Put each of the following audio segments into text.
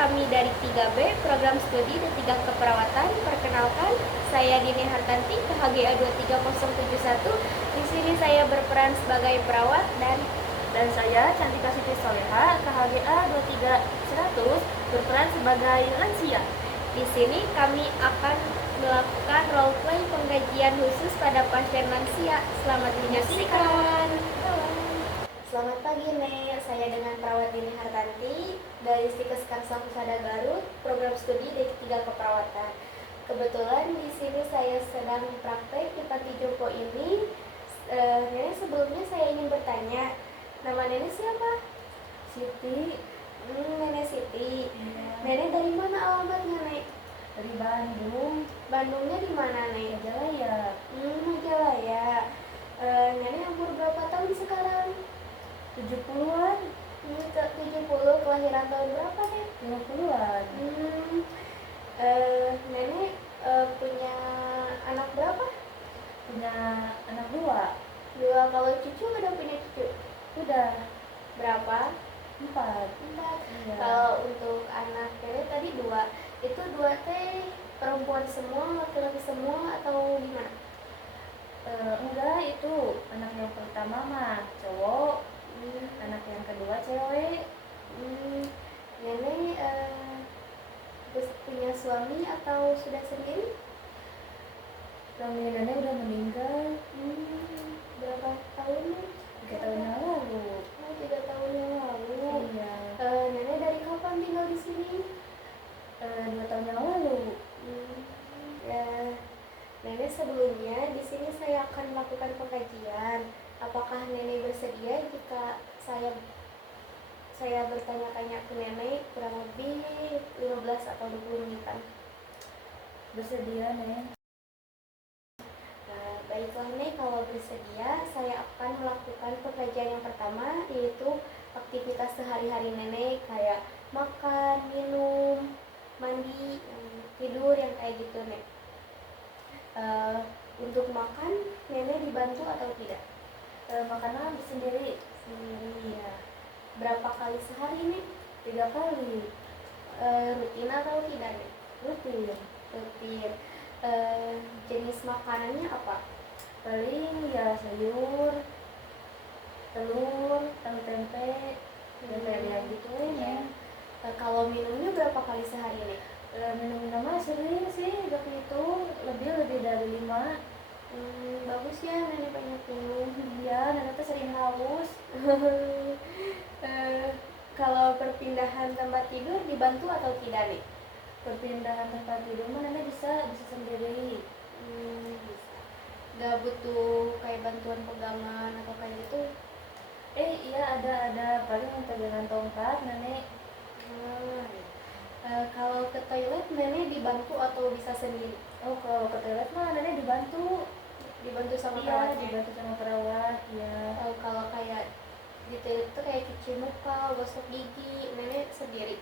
kami dari 3B, program studi D3 Keperawatan. Perkenalkan, saya Dini Hartanti, KHGA 23071. Di sini saya berperan sebagai perawat dan saya Cantika Siti Soleha, KHGA 23100, berperan sebagai lansia. Di sini kami akan melakukan role play pengkajian khusus pada pasien lansia. Selamat menyaksikan. Selamat pagi, Nek. Saya dengan perawat Dini Hartanti dari Stikes Karsa Husada Garut, program studi D3 Keperawatan. Kebetulan di sini saya sedang praktek di Panti Jompo ini. Nenek, sebelumnya saya ingin bertanya, nama Nenek siapa? Siti. Nenek Siti. Ya. Nenek dari mana alamatnya, Nek? Dari Bandung. Bandungnya di mana, Nek? Majalaya. Majalaya. Nenek umur berapa tahun sekarang? 70-an. 70, kelahiran tahun berapa, Nek? 50-an. Nenek punya anak berapa? Punya anak 2. Kalau cucu udah punya cucu? Udah. Berapa? 4. Iya. Kalau untuk anak Nenek tadi 2, itu 2 teh perempuan semua, laki-laki semua atau gimana? Enggak, itu anak yang pertama mah cowok, anak yang kedua cewek. Nenek punya suami atau sudah sendiri? Suami nenek udah meninggal. Berapa tahun, Nek? 3 tahun yang lalu. 3 tahun yang lalu. Iya. Nenek dari kapan tinggal di sini? 2 tahun yang lalu. Nenek, sebelumnya di sini saya akan melakukan pengkajian. Apakah Nenek bersedia jika saya bertanya-tanya ke Nenek kurang lebih 15 atau 20 menitan? Bersedia, Nek. Baiklah, Nek, kalau bersedia saya akan melakukan pengkajian yang pertama, yaitu aktivitas sehari-hari Nenek kayak makan, minum, mandi, tidur, yang kayak gitu, Nek. Untuk makan, Nenek dibantu atau tidak? Makanan sendiri. Ya. Berapa kali sehari, Nek? 3 kali. Rutin atau tidak, Nek? Rutin. Jenis makanannya apa? Paling ya sayur, telur, tahu tempe, dan kayak gitu ya. Kalau minumnya berapa kali sehari, Nek? Minum mah sering sih, waktu itu lebih dari 5. Bagus ya, Nenek banyak minum. Ya, nenek tuh sering haus. Kalau perpindahan tempat tidur dibantu atau tidak, Nek? Perpindahan tempat tidur mah nenek bisa sendiri. Bisa. Gak butuh kayak bantuan pegangan atau kayak gitu? Iya ada paling pegangan tongkat nenek. Kalau ke toilet Nenek dibantu atau bisa sendiri? Oh, kalau ke toilet mah nenek dibantu sama iya, perawatnya? dibantu sama perawat ya. Kalau kayak di toilet tuh kayak cuci muka, gosok gigi, Nenek sendiri?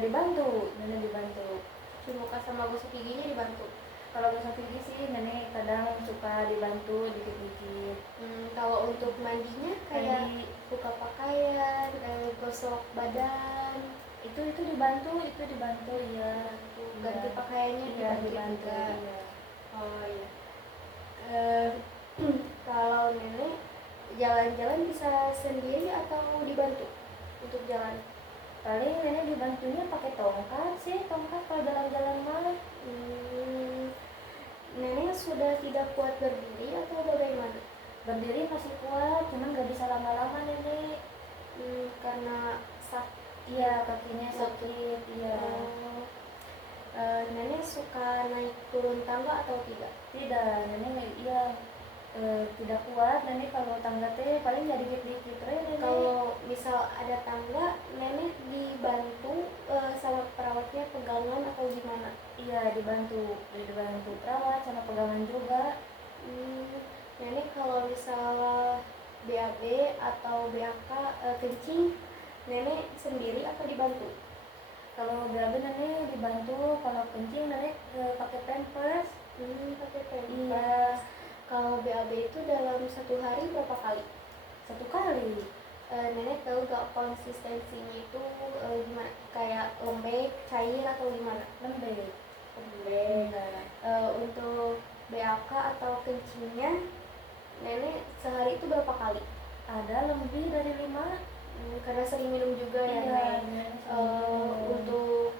Dibantu, nenek dibantu. Cuci muka sama gosok giginya dibantu? Kalau gosok gigi sih nenek kadang suka dibantu dikit-dikit. Kalau untuk mandinya kayak buka pakaian, gosok badan, itu dibantu ya. ganti pakaiannya Iya, dibantu juga. Iya. Oh iya. Kalau Nenek jalan-jalan bisa sendiri atau dibantu untuk jalan? Paling nenek dibantunya pakai tongkat sih, tongkat kalau jalan-jalan mah. Nenek sudah tidak kuat berdiri atau bagaimana? Berdiri masih kuat, cuman gak bisa lama-lama nenek. Karena sakit. Iya, kakinya sakit. Iya. Nenek suka naik turun tangga atau tidak? Tidak, nenek tidak kuat. Nenek kalau tangga teh paling jadi dikit-dikit nenek. Kalau misal ada tangga, Nenek dibantu sama perawatnya pegangan atau gimana? Iya, dibantu perawat sama pegangan juga. Nenek kalau misal BAB atau BAK kencing, Nenek sendiri atau dibantu? Kalau BAB nenek dibantu, kalau kencing nenek pakai pampers. Pakai pampers. Iya. Kalau BAB itu dalam 1 hari berapa kali? 1 kali. Nenek tahu gak konsistensinya itu gimana? Kayak lembek, cair atau gimana? Lembek. Lembek. Untuk BAK atau kencingnya, nenek sehari itu berapa kali? Ada lebih dari 5. Karena sering minum juga ya, Iya, Nek. nenek sering minum. Untuk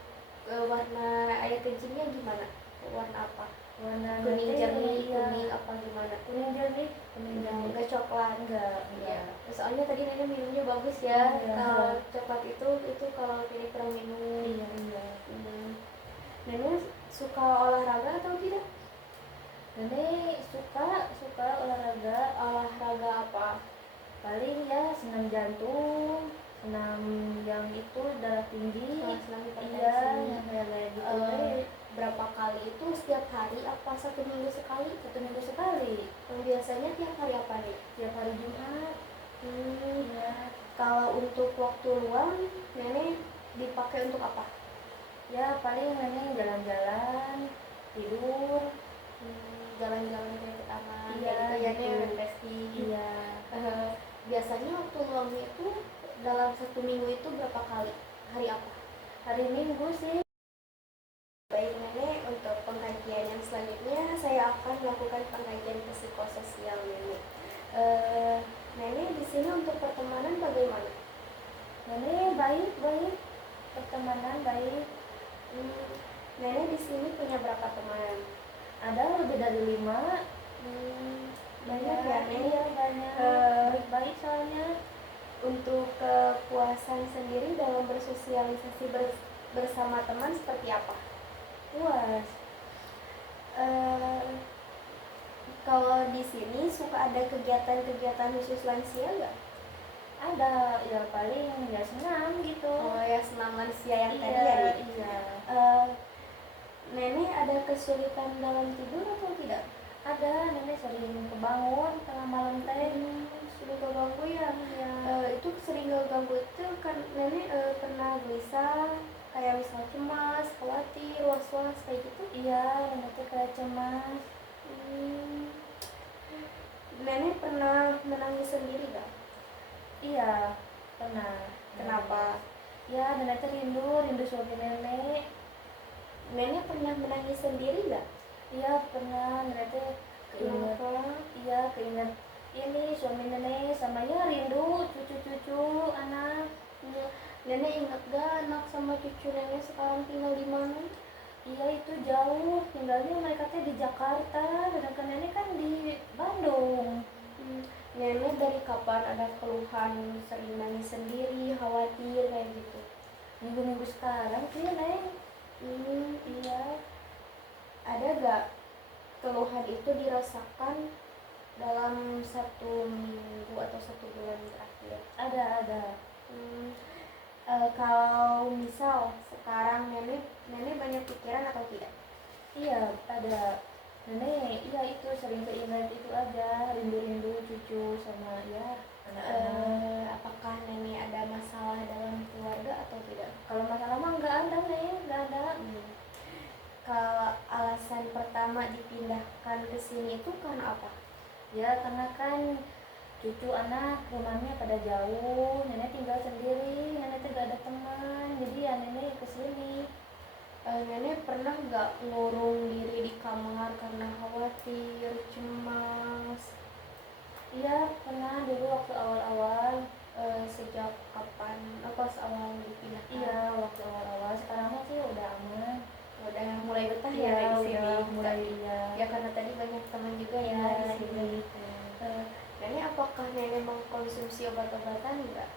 warna air kencingnya gimana? Warna apa? Warna Kuning jernih, iya. kuning apa gimana? Kuning jernih, kuning jernih. Enggak coklat. Enggak. Soalnya tadi nenek minumnya bagus ya. Iya. Kalau coklat itu kalau nenek pernah minum. Iya. Nenek suka olahraga atau tidak? Nenek suka olahraga. Olahraga apa? Paling ya senam jantung, senam yang itu darah tinggi. Senam hipertensi. Iya, yang kayak gitu. Berapa kali itu, setiap hari apa 1 minggu sekali? 1 minggu sekali. Biasanya tiap hari apa nih? Tiap hari Jumat. Iya. Kalau untuk waktu luang, nenek dipakai untuk apa? Ya paling nenek jalan-jalan, tidur. Jalan-jalan ke taman. Iya, kayak gitu. gitu. Refreshing. Iya. Biasanya waktu luangnya itu dalam 1 minggu itu berapa kali? Hari apa? Hari Minggu sih. Baik nenek, untuk pengkajian yang selanjutnya saya akan melakukan pengkajian psikososial nenek. Nenek di sini untuk pertemanan bagaimana? Nenek baik, pertemanan baik. Nenek di sini punya berapa teman? Ada lebih dari 5. Banyak ya, Nek? Iya, banyak. Baik soalnya. Untuk kepuasan sendiri dalam bersosialisasi bersama teman seperti apa? Puas. Kalau di sini suka ada kegiatan-kegiatan khusus lansia nggak? Ada, ya paling ya senam gitu. Oh ya, senam lansia yang Iya, tadi ya, Nek? iya. Nenek ada kesulitan dalam tidur atau tidak? Ada, nenek sering kebangun tengah malam teh. Sering keganggu ya? Iya. Itu sering keganggu itu kan nenek pernah gelisah, kayak misal cemas, khawatir, was-was kayak gitu? Iya, nenek tuh kayak cemas. Nenek pernah menangis sendiri gak? Iya, pernah. Kenapa? Ya, nenek tuh rindu suami nenek. Nenek pernah menangis sendiri gak? Iya, pernah. Nenek tuh keinget. Iya, keinget ini suami nenek, sama ya rindu cucu-cucu anak. Nenek ingat gak anak sama cucu nenek sekarang tinggal di mana? Iya, itu jauh, tinggalnya mereka tuh di Jakarta, sedangkan nenek kan di Bandung. Nenek dari kapan ada keluhan sering nangis sendiri, khawatir kayak gitu? Minggu-minggu sekarang sih, Neng. Iya. Ada gak keluhan itu dirasakan dalam 1 minggu atau 1 bulan terakhir? Ada. Kalau misal sekarang nenek banyak pikiran atau tidak? Iya, ada. Nenek, iya itu sering keinget itu aja, rindu cucu sama ya anak-anak. Apakah nenek ada masalah dalam keluarga atau tidak? Kalau masalah mah nggak ada, Neng, nggak ada. Kalau alasan pertama dipindahkan ke sini itu karena apa? Ya karena kan cucu anak rumahnya pada jauh, nenek tinggal sendiri, nenek tidak ada teman, jadi ya nenek kesini. Nenek pernah nggak ngurung diri di kamar karena khawatir, cemas? Iya pernah dulu waktu awal-awal. Sejak kapan? Pas awal dipindahkan? Iya waktu awal-awal, sekarang sih udah aman. Udah mulai betah Iya, ya di sini? udah mulai Ya karena tadi banyak teman juga ya Iya, di sini. gitu. Nenek apakah nenek mengkonsumsi obat-obatan enggak?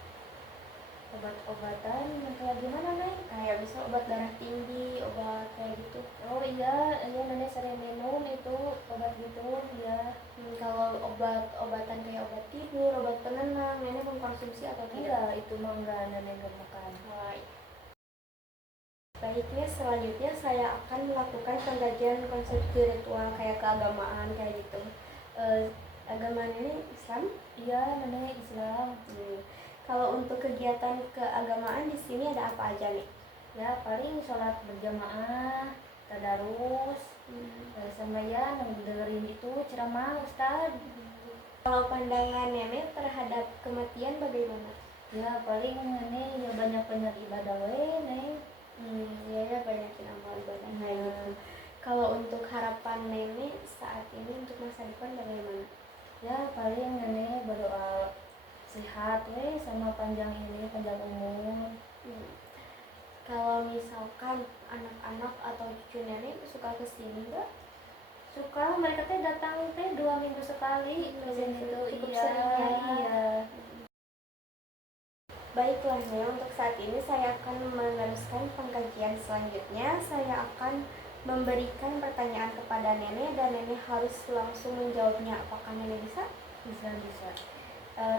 Obat-obatan yang kayak gimana, Neng? Kayak bisa obat darah tinggi, obat kayak gitu. Oh iya nenek sering minum itu obat gitu ya. Kalau obat-obatan kayak obat tidur, obat penenang, nenek mengkonsumsi atau tidak? Enggak, itu mah enggak, nenek enggak makan. Baiknya selanjutnya saya akan melakukan pengkajian konsep spiritual kayak keagamaan kayak gitu. Agama nenek Islam? Iya, nenek Islam. Kalau untuk kegiatan keagamaan di sini ada apa aja nih? Ya paling sholat berjamaah, tadarus, sama ya dengerin itu ceramah Ustaz. Kalau pandangan nenek terhadap kematian bagaimana? Ya paling ini ya banyak-banyak ibadah we neng. Ya banyakin amal ibadah kayak Nah, gitu. Kalau untuk harapan nenek saat ini untuk masa depan bagaimana? ya paling nenek berdoa sehat we sama panjang umur. Kalau misalkan anak-anak atau cucu nenek suka kesini nggak? Suka mereka teh datang teh 2 minggu sekali ke sini tuh. Cukup Iya, sering ya. iya. Baiklah ya, untuk saat ini saya akan meneruskan pengkajian selanjutnya. Saya akan memberikan pertanyaan kepada nenek dan nenek harus langsung menjawabnya. Apakah nenek bisa? Bisa.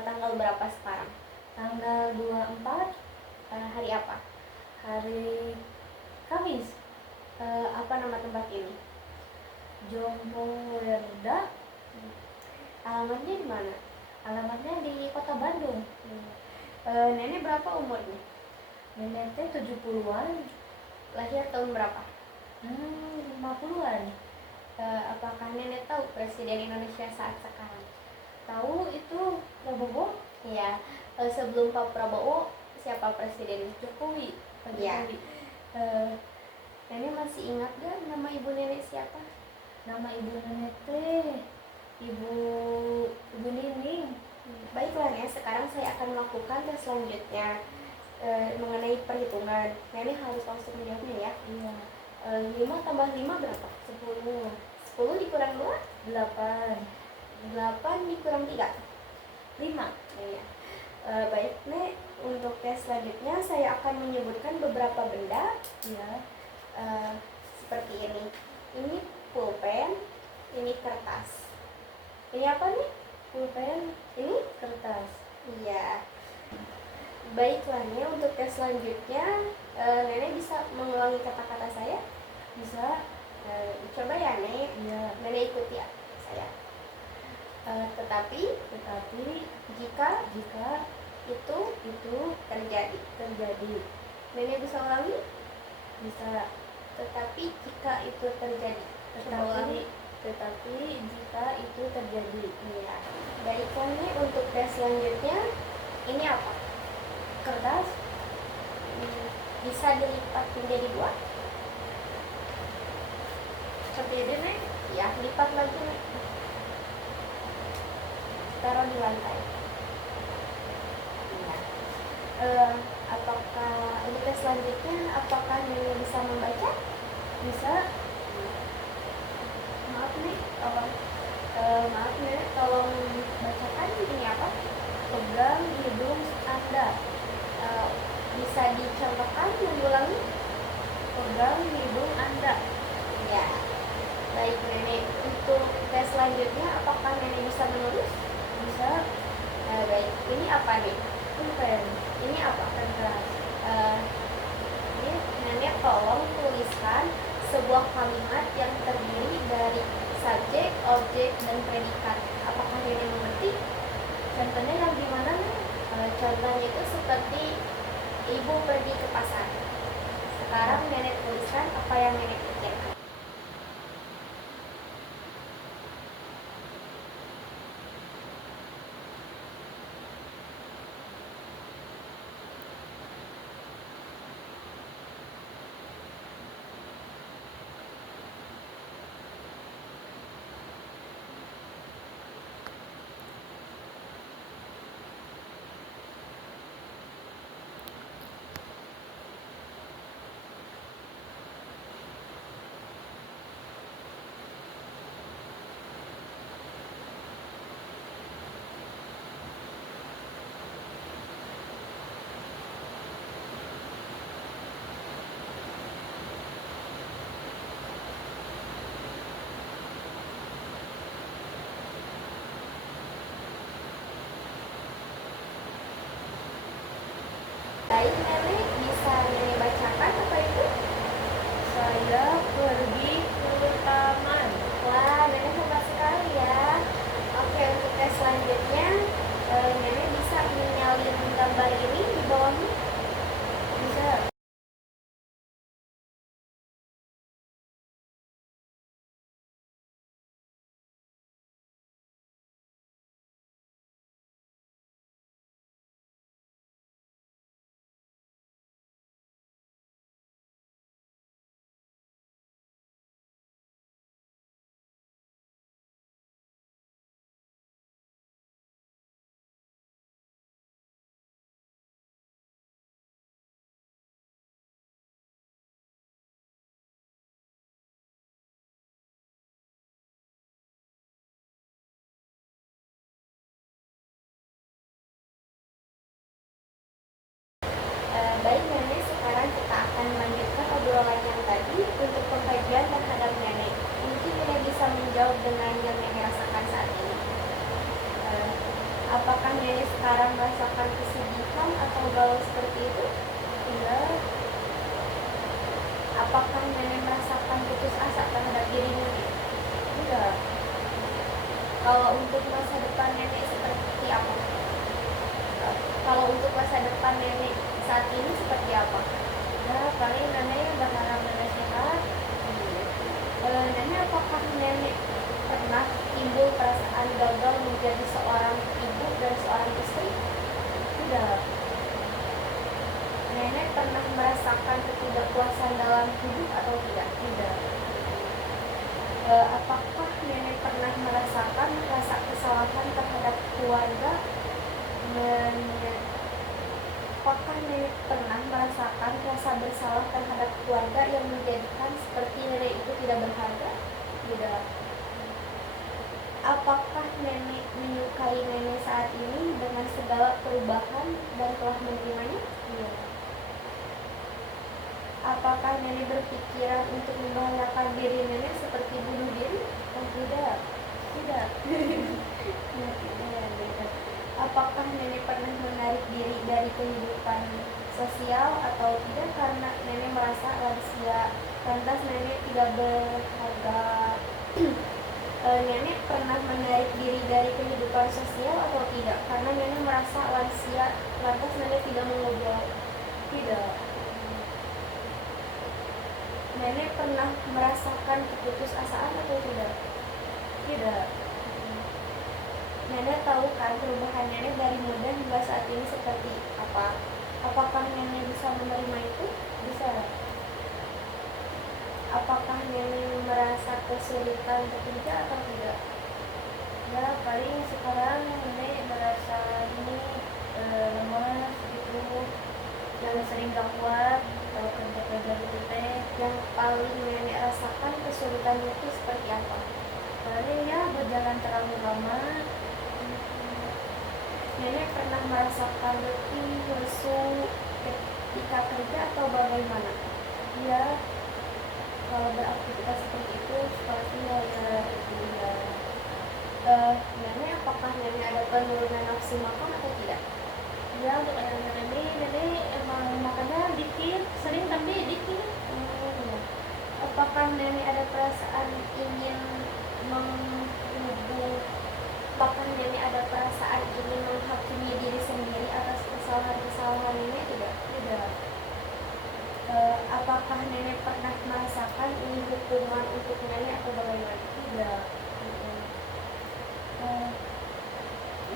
Tanggal berapa sekarang? Tanggal 24 Hari apa? hari Kamis. Apa nama tempat ini? Jompo Werda. Alamatnya di mana? Alamatnya di Kota Bandung. Nenek berapa umurnya? Nenek teh 70-an. Lahir tahun berapa? 50-an. Apakah nenek tahu Presiden Indonesia saat sekarang? Tahu itu Prabowo? Iya. Sebelum Pak Prabowo, siapa presiden? Jokowi. Pak Iya. Jokowi. Nenek masih ingat gak nama ibu nenek siapa? Nama ibu nenek teh Ibu Nining. Baiklah ya, sekarang saya akan melakukan tes selanjutnya mengenai perhitungan. Nenek harus langsung menjawabnya ya. Iya. 5 tambah 5 berapa? 10. 10 dikurang 2? 8. 8 dikurang 3? 5. Iya. Baik, Nek. Untuk tes selanjutnya saya akan menyebutkan beberapa benda. Iya. Seperti ini. Ini pulpen, ini kertas. Ini apa nih? Pulpen, Ini? kertas. Iya. Baiklah nih, untuk tes selanjutnya nenek bisa mengulangi kata-kata saya? Bisa. Coba ya nek. Iya. Nenek ikuti ya saya. Tetapi jika itu terjadi. Nenek bisa ulangi? Bisa. Tetapi jika itu terjadi. Coba ulangi. Tetapi jika itu terjadi. Iya. Baiklah nih, untuk tes selanjutnya ini apa? Kertas. Bisa dilipat menjadi 2? Seperti ini nek. Ya, lipat lagi nih. Taruh di lantai. Ya. Apakah untuk tes selanjutnya apakah nenek bisa membaca? Bisa. Maaf nih, tolong bacakan ini apa? Pegang hidung Anda. Bisa dicontohkan, mengulangi? Pegang hidung Anda. Ya. Baik nenek, untuk tes selanjutnya apakah nenek bisa menulis? Bisa. Baik, ini apa nih? Pulpen. Ini apa? Kertas. Ini nenek tolong tuliskan sebuah kalimat yang terdiri dari subjek, objek, dan predikat. Apakah nenek mengerti? Contohnya yang gimana nih? Contohnya itu seperti ibu pergi ke pasar. Sekarang nenek tuliskan apa yang nenek pikirkan. Baik nenek, bisa nenek bacakan apa itu? Saya pergi ke taman. Wah, nenek hebat sekali ya. Oke, untuk tes selanjutnya nenek bisa menyalin gambar ini di bawahnya? Bisa. nenek sekarang merasakan kesedihan atau galau seperti itu? Tidak. Apakah nenek merasakan putus asa terhadap diri nenek? Tidak. Kalau untuk masa depan nenek seperti apa? Kalau untuk masa depan nenek saat ini seperti apa? Ya paling nenek berharap nenek sehat. Nenek, apakah nenek pernah timbul perasaan gagal menjadi seorang ibu dan seorang istri? Tidak. Nenek pernah merasakan ketidakpuasan dalam hidup atau tidak? Tidak. Apakah nenek pernah merasakan rasa kesalahan terhadap keluarga? Apakah nenek pernah merasakan rasa bersalah terhadap keluarga yang menjadikan seperti nenek itu tidak berharga? Tidak. Apakah nenek menyukai nenek saat ini dengan segala perubahan dan telah menerimanya? Iya. Apakah nenek berpikiran untuk membahayakan diri nenek seperti bunuh diri? Oh, tidak. Tidak. Ya, tidak. Apakah nenek pernah menarik diri dari kehidupan sosial atau tidak karena nenek merasa lansia, lantas nenek tidak berharga? Nenek pernah menarik diri dari kehidupan sosial atau tidak karena nenek merasa lansia, lantas nenek tidak mengobrol? Tidak. Nenek pernah merasakan keputusasaan atau tidak? Tidak. Nenek tahu kan perubahan nenek dari muda hingga saat ini seperti apa? Apakah nenek bisa menerima itu? Bisa. Apakah nenek merasa kesulitan bekerja atau tidak? Ya paling sekarang nenek merasa ini lemas gitu, yang sering gak kuat kalau kerja gitu teh. Yang paling nenek rasakan kesulitannya itu seperti apa? Paling ya berjalan terlalu lama. Nenek pernah merasakan letih, lesu ketika kerja atau bagaimana? Ya kalau beraktivitas seperti itu seperti ya itu ya. Nenek, apakah nenek ada penurunan nafsu makan atau tidak? Ya untuk ayam nenek emang makannya dikit, sering tapi dikit. Apakah nenek ada perasaan ingin apakah nenek ada perasaan ingin menghakimi diri sendiri atas kesalahan-kesalahan nenek? Tidak. Apakah nenek pernah merasakan ini hukuman untuk nenek atau bagaimana? Tidak.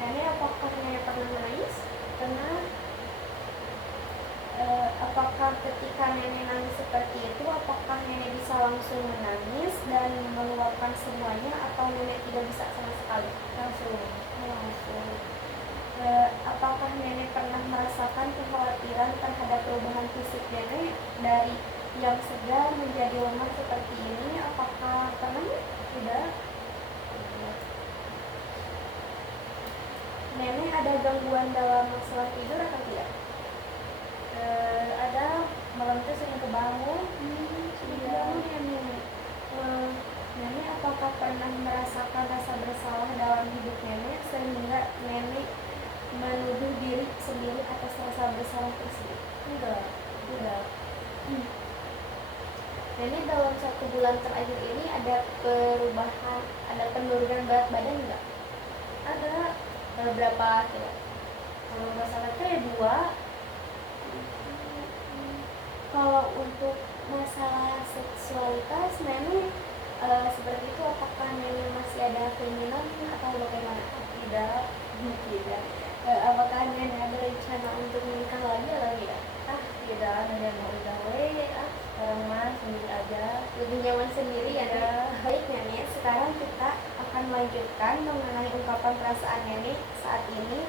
Nenek, apakah nenek pernah menangis? Karena Apakah ketika nenek nangis seperti itu, apakah nenek bisa langsung menangis dan meluapkan semuanya atau nenek tidak bisa sama sekali? langsung. Apakah nenek pernah merasakan kekhawatiran terhadap perubahan fisik nenek dari yang segar menjadi lemah seperti ini? Apakah pernah? Tidak. Nenek ada gangguan dalam masalah tidur atau tidak? Ada malam itu sering kebangun. Bangun ya nenek. Nenek, apakah pernah merasakan rasa bersalah dalam hidup nenek sehingga nenek menuduh diri sendiri atas rasa bersalah tersebut? Tidak. Nenek, dalam 1 bulan terakhir ini ada perubahan, ada penurunan berat badan enggak? Ada. Berapa kilo? Kalau nggak salah itu ya 2. Kalau untuk masalah seksualitas, nenek seperti itu, apakah nenek masih ada keinginan atau bagaimana? Tidak. Tidak. Apakah nenek ada rencana untuk menikah lagi atau tidak? Tidak. Nenek mau udah sekarang mah sendiri aja. Lebih nyaman sendiri ya? Iya. Baik nenek, sekarang kita akan melanjutkan mengenai ungkapan perasaan nenek saat ini.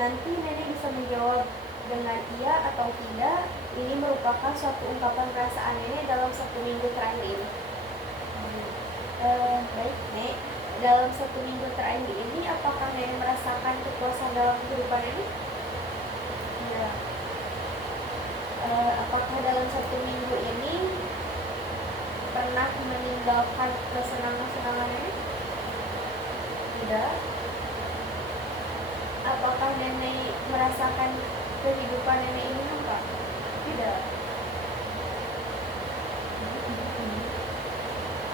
Nanti nenek bisa menjawab dengan iya atau tidak. Ini merupakan suatu ungkapan perasaan nenek dalam 1 minggu terakhir ini. Baik nek, dalam 1 minggu terakhir ini apakah nenek merasakan kepuasan dalam kehidupan nenek? Iya. Apakah dalam 1 minggu ini pernah meninggalkan kesenangan-kesenangan nenek? Tidak. Apakah nenek merasakan kehidupan nenek ini hampa? Tidak.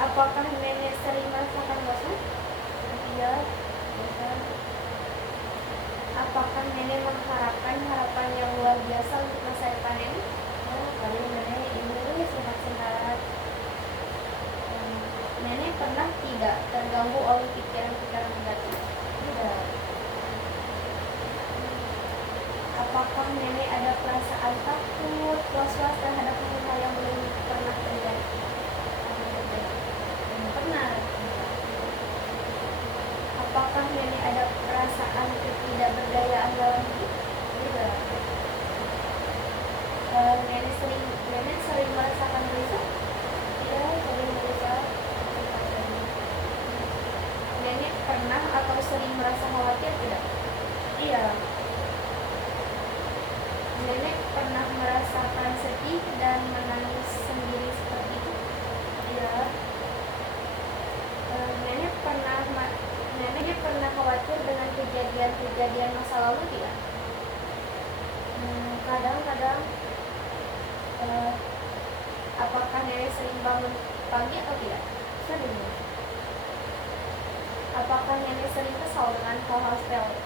Apakah nenek sering merasakan bosan? Iya. Bosan. Apakah nenek mengharapkan harapan yang luar biasa untuk masa depan nenek? Oh, paling nenek ini sehat-sehat. Nenek pernah tidak terganggu oleh pikiran-pikiran negatif? Tidak. Apakah nenek ada perasaan takut, was-was terhadap hal yang belum pernah terjadi? Pernah. Apakah nenek ada perasaan ketidakberdayaan dalam hidup? Tidak. Nenek sering merasakan gelisah? Iya, sering gelisah. Nenek pernah atau sering merasa khawatir tidak? Iya. Nenek pernah merasakan sedih dan menangis sendiri seperti itu? Iya. Nenek pernah khawatir dengan kejadian-kejadian masa lalu tidak? Kadang-kadang. Apakah nenek sering bangun pagi atau tidak? Sering. Apakah nenek sering kesal dengan hal-hal sepele?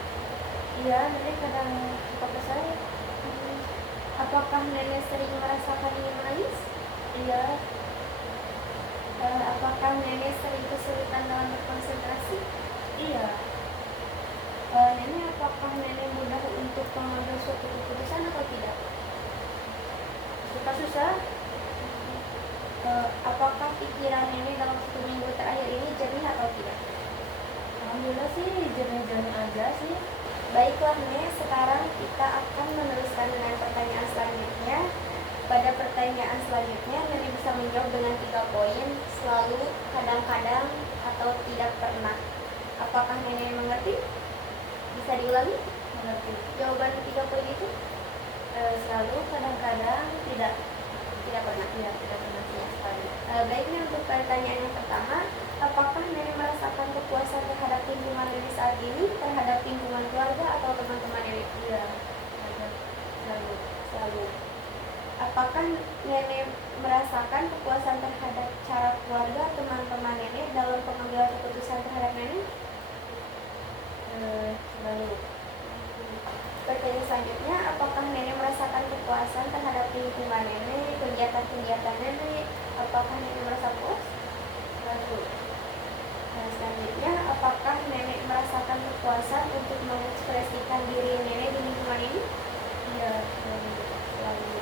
Iya, nenek kadang suka kesal. Apakah nenek sering merasakan ingin menangis? Iya. Apakah nenek sering kesulitan dalam berkonsentrasi? Iya. Apakah nenek mudah untuk mengambil suatu keputusan atau tidak? Suka susah. Apakah pikiran nenek dalam 1 minggu terakhir ini jernih atau tidak? Alhamdulillah sih jernih-jernih aja sih. Baiklah Nek, sekarang kita akan meneruskan dengan pertanyaan selanjutnya. Pada pertanyaan selanjutnya, Nenek bisa menjawab dengan 3 poin, selalu, kadang-kadang, atau tidak pernah. Apakah Nenek mengerti? Bisa diulangi? Mengerti. Jawaban 3 poin itu? Selalu, kadang-kadang, tidak. Tidak pernah. Iya, tidak pernah sama sekali. Baiknya untuk pertanyaan yang pertama, apakah Nenek merasakan kepuasan terhadap lingkungan Nenek saat ini, terhadap lingkungan keluarga atau teman-teman Nenek? Iya, ada. Selalu. Apakah Nenek merasakan kepuasan terhadap cara keluarga teman-teman Nenek dalam pengambilan keputusan terhadap Nenek? Selalu. Pertanyaan selanjutnya, apakah Nenek merasakan kepuasan terhadap lingkungan Nenek, kegiatan-kegiatan Nenek? Apakah Nenek merasa puas? Selalu. Selanjutnya, apakah Nenek merasakan kepuasan untuk mengekspresikan diri Nenek di lingkungan ini? Iya, selalu.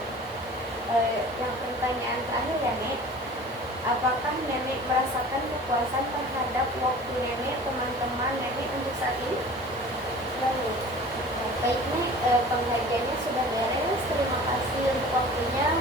Yang pertanyaan terakhir ya Nek, apakah Nenek merasakan kepuasan terhadap waktu Nenek, teman-teman Nenek untuk saat ini? Selalu. Baik Nek, pengajiannya sudah beres. Terima kasih untuk waktunya.